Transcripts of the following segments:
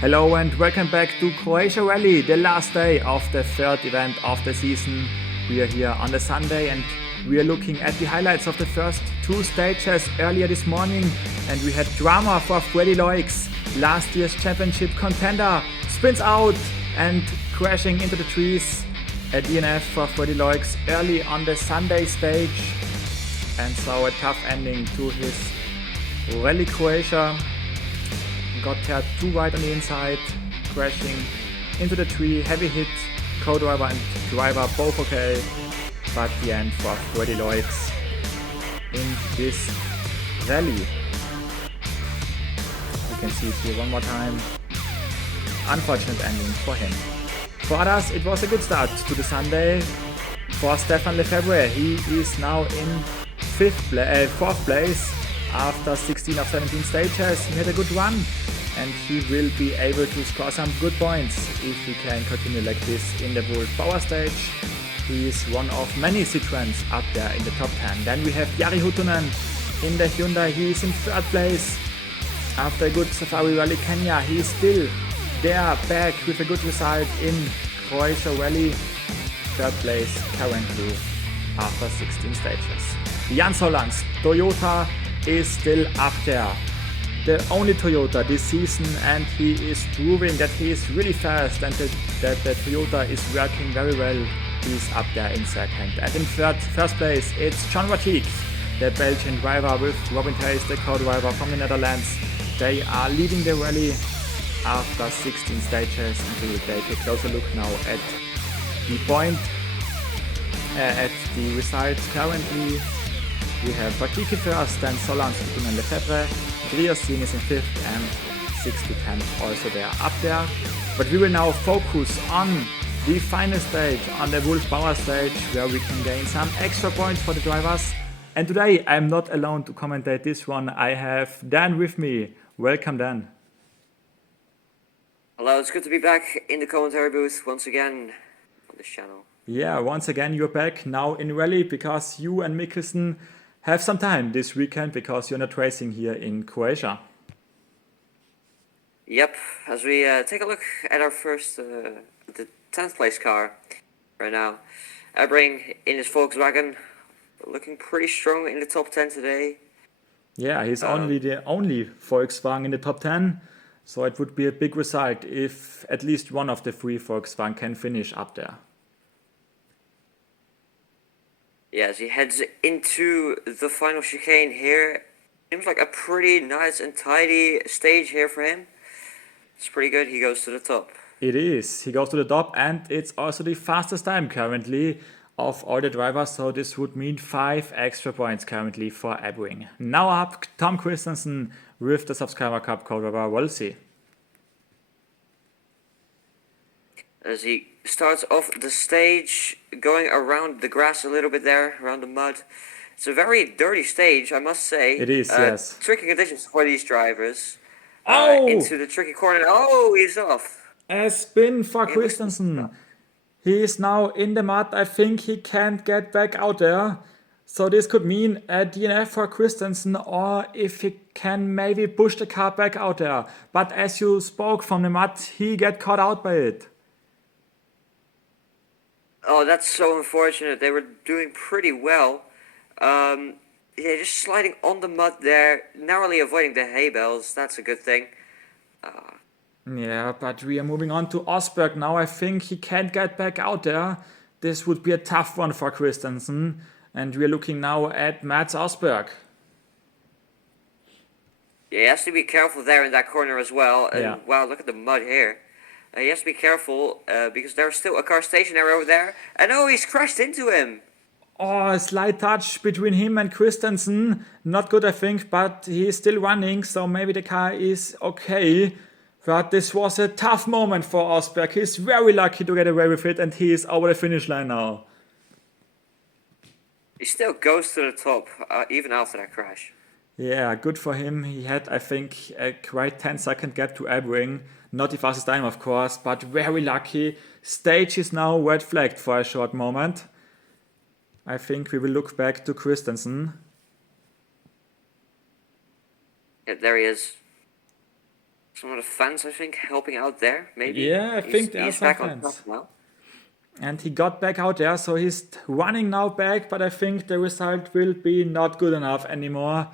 Hello and welcome back to Croatia Rally, the last day of the third event of the season. We are here on the Sunday and we are looking at the highlights of the first two stages earlier this morning, and we had drama for Freddy Loix, last year's championship contender, spins out and crashing into the trees. A DNF for Freddy Loix early on the Sunday stage, and so a tough ending to his Rally Croatia. Got teared too wide on the inside, crashing into the tree, heavy hit, co-driver and driver both okay, but the end for Freddy Loix in this rally. You can see it here one more time. Unfortunate ending for him. For others, it was a good start to the Sunday. For Stefan Lefebvre, he is now in fourth place after 16 of 17 stages. He had a good run and he will be able to score some good points if he can continue like this in the Wolf Power stage. He is one of many Citroens up there in the top 10. Then we have Jari Huttunen in the Hyundai. He is in third place after a good Safari Rally Kenya. He is still there, back with a good result in Croatia Rally. Third place currently after 16 stages. Jans Hollands Toyota is still up there. The only Toyota this season, and he is proving that he is really fast and that the Toyota is working very well. He's up there in second. And in first place it's John Watik, the Belgian driver, with Robin Theys, the co-driver from the Netherlands. They are leading the rally after 16 stages, and we will take a closer look now at the point, at the results currently. We have Watik first, then Solans, Huttunen, Lefebvre. Griasin is in 5th and 6 to 10th also they are up there. But we will now focus on the final stage, on the Wolf Power stage, where we can gain some extra points for the drivers. And today I'm not alone to commentate this one. I have Dan with me. Welcome, Dan. Hello, it's good to be back in the commentary booth once again on this channel. Yeah, once again you're back now in rally because you and Mikkelsen have some time this weekend because you're not racing here in Croatia. Yep, as we take a look at our first, the 10th place car right now. Ebbring in his Volkswagen, looking pretty strong in the top 10 today. Yeah, he's only the only Volkswagen in the top 10, so it would be a big result if at least one of the three Volkswagen can finish up there. Yeah, as he heads into the final chicane here, seems like a pretty nice and tidy stage here for him. It's pretty good, he goes to the top. It is, he goes to the top, and it's also the fastest time currently of all the drivers, so this would mean 5 extra points currently for Ebbring. Now up Tom Christensen with the Subscriber Cup co-driver WRC. As he starts off the stage, going around the grass a little bit there, around the mud. It's a very dirty stage, I must say. It is, yes. Tricky conditions for these drivers. Oh! Into the tricky corner. Oh, he's off. A spin for Christensen. He is now in the mud. I think he can't get back out there. So this could mean a DNF for Christensen, or if he can maybe push the car back out there. But as you spoke from the mud, he get caught out by it. Oh, that's so unfortunate. They were doing pretty well. Yeah, just sliding on the mud there, narrowly avoiding the hay bales. That's a good thing. Yeah, but we are moving on to Osberg now. I think he can't get back out there. This would be a tough one for Christensen. And we are looking now at Mats Osberg. Yeah, he has to be careful there in that corner as well. And Yeah. wow, look at the mud here. He has to be careful because there's still a car stationary over there. And oh, he's crashed into him. Oh, a slight touch between him and Christensen. Not good, I think, but he is still running, so maybe the car is okay. But this was a tough moment for Osberg. He's very lucky to get away with it, and he is over the finish line now. He still goes to the top, even after that crash. Yeah, good for him. He had, I think, a quite 10-second gap to Ebbring. Not the fastest time, of course, but very lucky. Stage is now red flagged for a short moment. I think we will look back to Christensen. Yeah, there he is. Some of the fans, I think, helping out there, maybe. Yeah, I think there are He's some back on top fans. now. And he got back out there, so he's running now back, but I think the result will be not good enough anymore.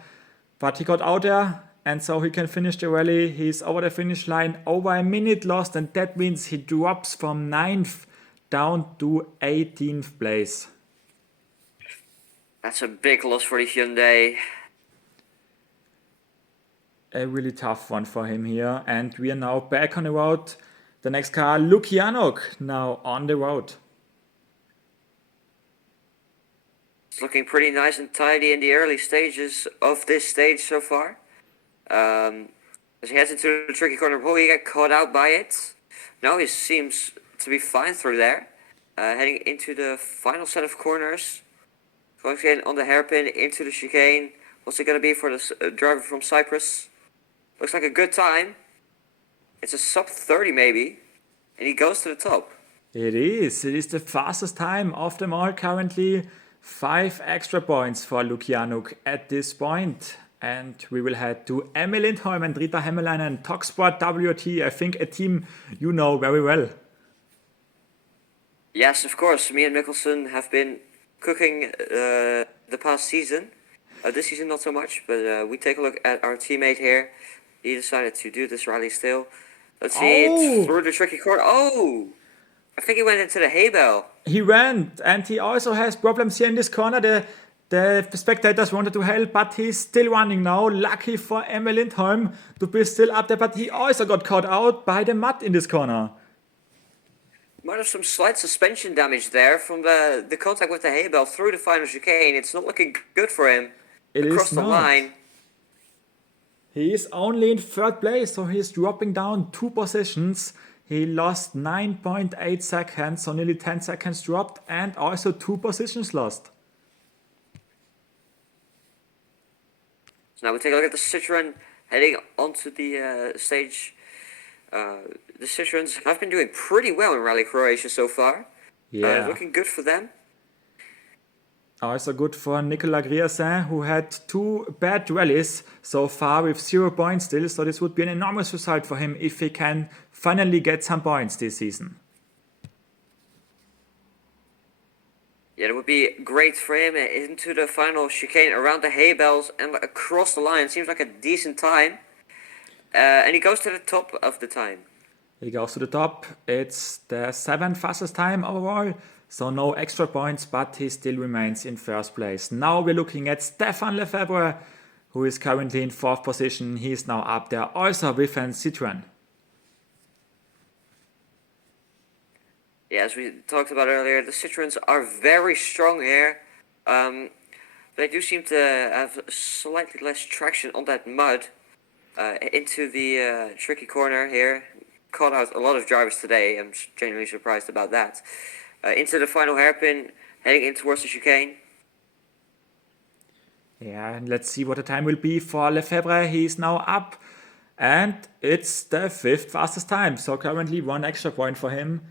But he got out there, and so he can finish the rally. He's over the finish line, over a minute lost, and that means he drops from 9th down to 18th place. That's a big loss for the Hyundai. A really tough one for him here, and we are now back on the road. The next car, Lukianok, now on the road. It's looking pretty nice and tidy in the early stages of this stage so far. As he heads into the tricky corner, will he get caught out by it? No, he seems to be fine through there. Heading into the final set of corners. Going again on the hairpin into the chicane. What's it going to be for the driver from Cyprus? Looks like a good time. It's a sub 30 maybe. And he goes to the top. It is the fastest time of them all currently. 5 extra points for Lukianok at this point. And we will head to Emil Lindholm and Rita Hämäläinen, Talksport WRT, I think a team you know very well. Yes, of course. Me and Mikkelsen have been cooking the past season. This season not so much, but we take a look at our teammate here. He decided to do this rally still. Let's see, it's through the tricky corner. Oh! I think he went into the hay bale. He went, and he also has problems here in this corner. The spectators wanted to help, but he's still running now. Lucky for Emil Lindholm to be still up there, but he also got caught out by the mud in this corner. Might have some slight suspension damage there from the contact with the hay bale through the final chicane. It's not looking good for him. It Across is the not. line. He is only in 3rd place, so he's dropping down 2 positions. He lost 9.8 seconds, so nearly 10 seconds dropped, and also 2 positions lost. So now we take a look at the Citroen heading onto the stage. The Citroens have been doing pretty well in Rally Croatia so far. Yeah. Looking good for them. Also good for Nicolas Grierson, who had 2 bad rallies so far with 0 points still. So this would be an enormous result for him if he can finally get some points this season. Yeah, it would be great for him into the final chicane around the hay bales and across the line. Seems like a decent time. And he goes to the top of the time. He goes to the top. It's the 7th fastest time overall. So no extra points, but he still remains in 1st place. Now we're looking at Stefan Lefebvre, who is currently in 4th position. He's now up there also with an Citroen. Yeah, as we talked about earlier, the Citroens are very strong here. They do seem to have slightly less traction on that mud into the tricky corner here. Caught out a lot of drivers today. I'm genuinely surprised about that. Into the final hairpin, heading in towards the chicane. Yeah, and let's see what the time will be for Lefebvre. He's now up, and it's the 5th fastest time. So currently 1 extra point for him.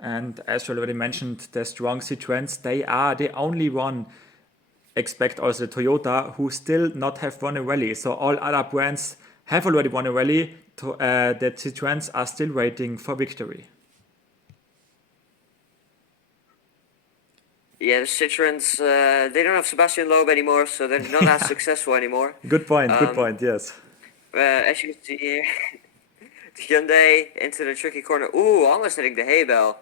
And as you already mentioned, the strong Citroens, they are the only one, expect also Toyota, who still not have won a rally. So all other brands have already won a rally. The Citroens are still waiting for victory. Yeah, the Citroens, they don't have Sebastian Loeb anymore, so they're not as successful anymore. Good point, yes. As you can see here, the Hyundai into the tricky corner. Ooh, almost hitting the hay bale.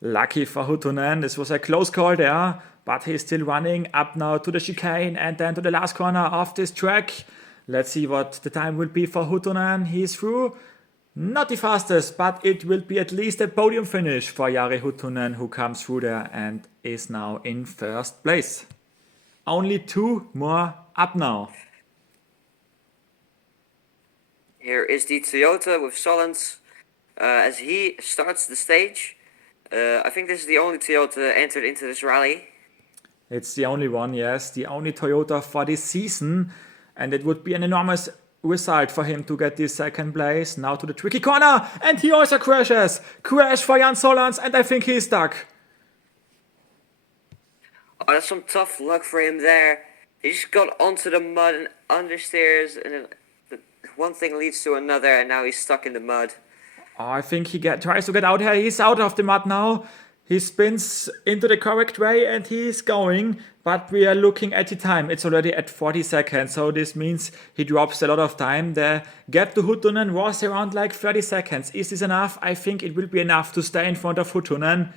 Lucky for Huttunen. This was a close call there, but he's still running up now to the chicane and then to the last corner of this track. Let's see what the time will be for Huttunen. He's through. Not the fastest, but it will be at least a podium finish for Jari Huttunen, who comes through there and is now in 1st place. Only 2 more up now. Here is the Toyota with Solens as he starts the stage. I think this is the only Toyota entered into this rally. It's the only one, yes, the only Toyota for this season, and it would be an enormous result for him to get this 2nd place. Now to the tricky corner, and he also crashes. Crash for Jan Solans, and I think he's stuck. Oh, that's some tough luck for him there. He just got onto the mud and understeers, and one thing leads to another, and now he's stuck in the mud. I think he tries to get out here. He's out of the mud now. He spins into the correct way and he's going. But we are looking at the time. It's already at 40 seconds. So this means he drops a lot of time. The gap to Huttunen was around like 30 seconds. Is this enough? I think it will be enough to stay in front of Huttunen.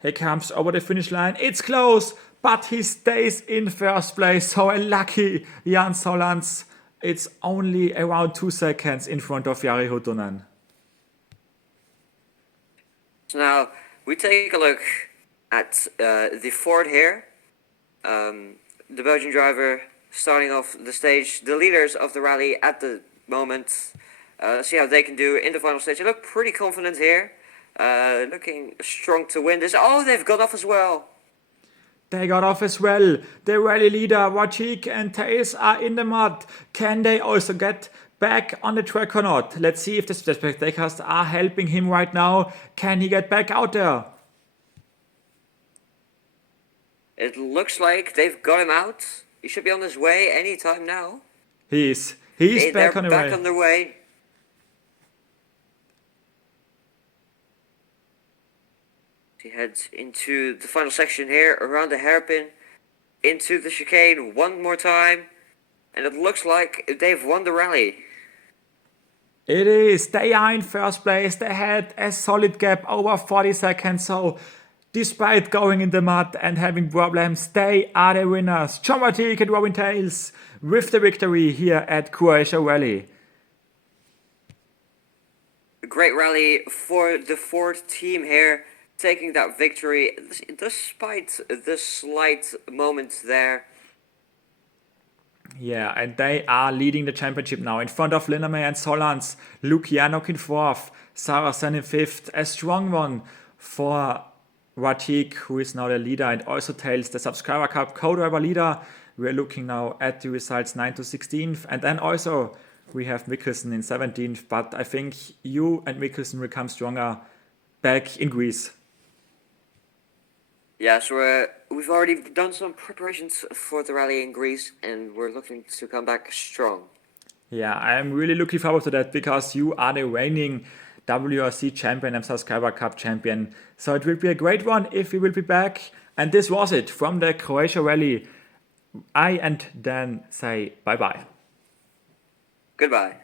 He comes over the finish line. It's close, but he stays in first place. So a lucky Jan Solans. It's only around 2 seconds in front of Jari Huttunen. So now we take a look at the Ford here. The Belgian driver starting off the stage. The leaders of the rally at the moment. Let's see how they can do in the final stage. They look pretty confident here. Looking strong to win this. Oh, they've got off as well. They got off as well. The rally leader, Wojcik and Tails are in the mud. Can they also get back on the track or not? Let's see if the spectators are helping him right now. Can he get back out there? It looks like they've got him out. He should be on his way anytime now. He's back on the way. on their way. He heads into the final section here, around the hairpin, into the chicane one more time, and it looks like they've won the rally. It is. They are in first place. They had a solid gap over 40 seconds. So despite going in the mud and having problems, they are the winners. John Wojcik and Robin Tails with the victory here at Croatia Rally. A great rally for the Ford team here, taking that victory despite the slight moments there. Yeah, and they are leading the championship now in front of Linnamäe and Solans. Luke Janok in fourth, Saracen in fifth. A strong one for Wojcik, who is now the leader, and also Tails, the Subscriber Cup co-driver leader. We're looking now at the results 9 to 16th, and then also we have Mikkelsen in 17th, but I think you and Mikkelsen will come stronger back in Greece. Yeah, so we've already done some preparations for the rally in Greece, and we're looking to come back strong. Yeah, I'm really looking forward to that because you are the reigning WRC champion and Subscriber Cup champion. So it will be a great one if we will be back. And this was it from the Croatia Rally. I and Dan say bye-bye. Goodbye.